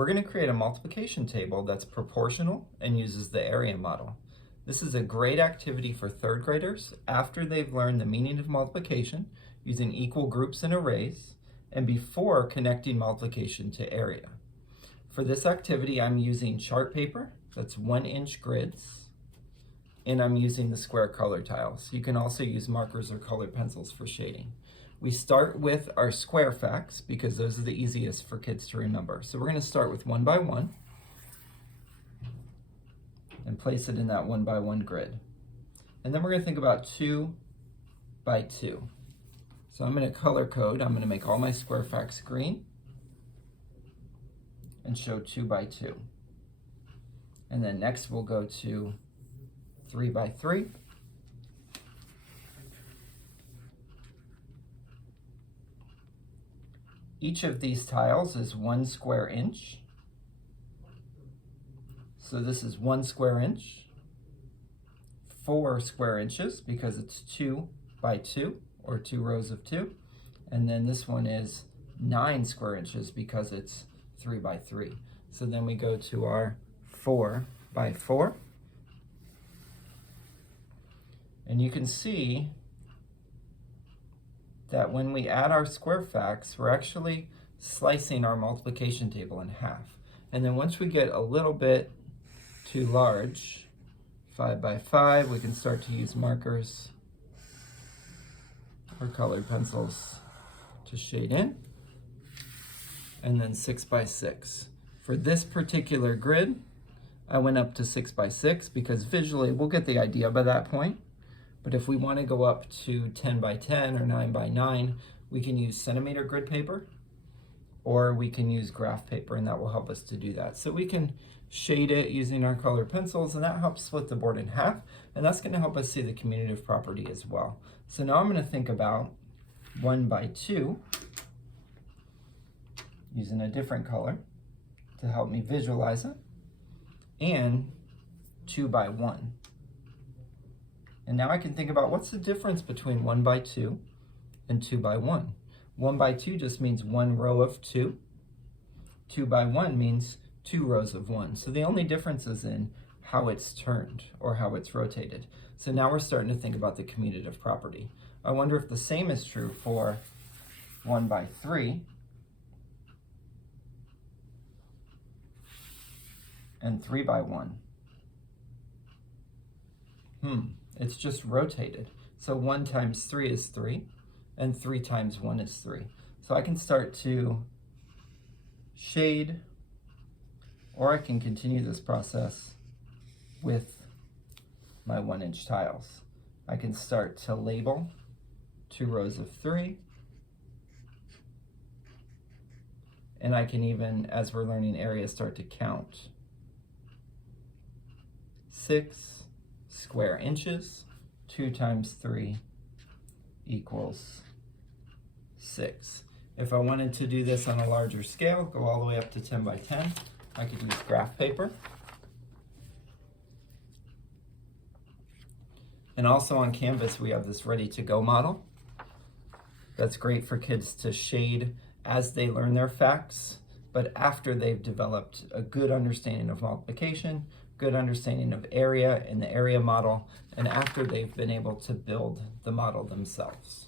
We're going to create a multiplication table that's proportional and uses the area model. This is a great activity for third graders after they've learned the meaning of multiplication using equal groups and arrays, and before connecting multiplication to area. For this activity, I'm using chart paper that's 1-inch grids, and I'm using the square color tiles. You can also use markers or colored pencils for shading. We start with our square facts because those are the easiest for kids to remember. So we're going to start with 1 by 1 and place it in that 1 by 1 grid. And then we're going to think about 2 by 2. So I'm going to color code. I'm going to make all my square facts green and show 2 by 2. And then next we'll go to 3 by 3. Each of these tiles is 1 square inch. So this is 1 square inch, 4 square inches because it's 2 by 2 or 2 rows of 2. And then this one is 9 square inches because it's 3 by 3. So then we go to our 4 by 4. And you can see that when we add our square facts, we're actually slicing our multiplication table in half. And then once we get a little bit too large, 5 by 5, we can start to use markers or colored pencils to shade in. And then 6 by 6. For this particular grid, I went up to 6 by 6 because visually we'll get the idea by that point. But if we want to go up to 10 by 10 or 9 by 9, we can use centimeter grid paper, or we can use graph paper, and that will help us to do that. So we can shade it using our colored pencils, and that helps split the board in half, and that's going to help us see the commutative property as well. So now I'm going to think about 1 by 2 using a different color to help me visualize it, and 2 by 1. And now I can think about what's the difference between 1 by 2 and 2 by 1. 1 by 2 just means 1 row of 2. 2 by 1 means 2 rows of 1. So the only difference is in how it's turned or how it's rotated. So now we're starting to think about the commutative property. I wonder if the same is true for 1 by 3 and 3 by 1. It's just rotated. So 1 times 3 is 3, and 3 times 1 is 3. So I can start to shade, or I can continue this process with my 1-inch tiles. I can start to label 2 rows of 3, and I can even, as we're learning area, start to count. 6 square inches, 2 times 3 equals 6. If I wanted to do this on a larger scale, go all the way up to 10 by 10, I could use graph paper. And also on Canvas, we have this ready-to-go model. That's great for kids to shade as they learn their facts, but after they've developed a good understanding of multiplication, good understanding of area in the area model, and after they've been able to build the model themselves.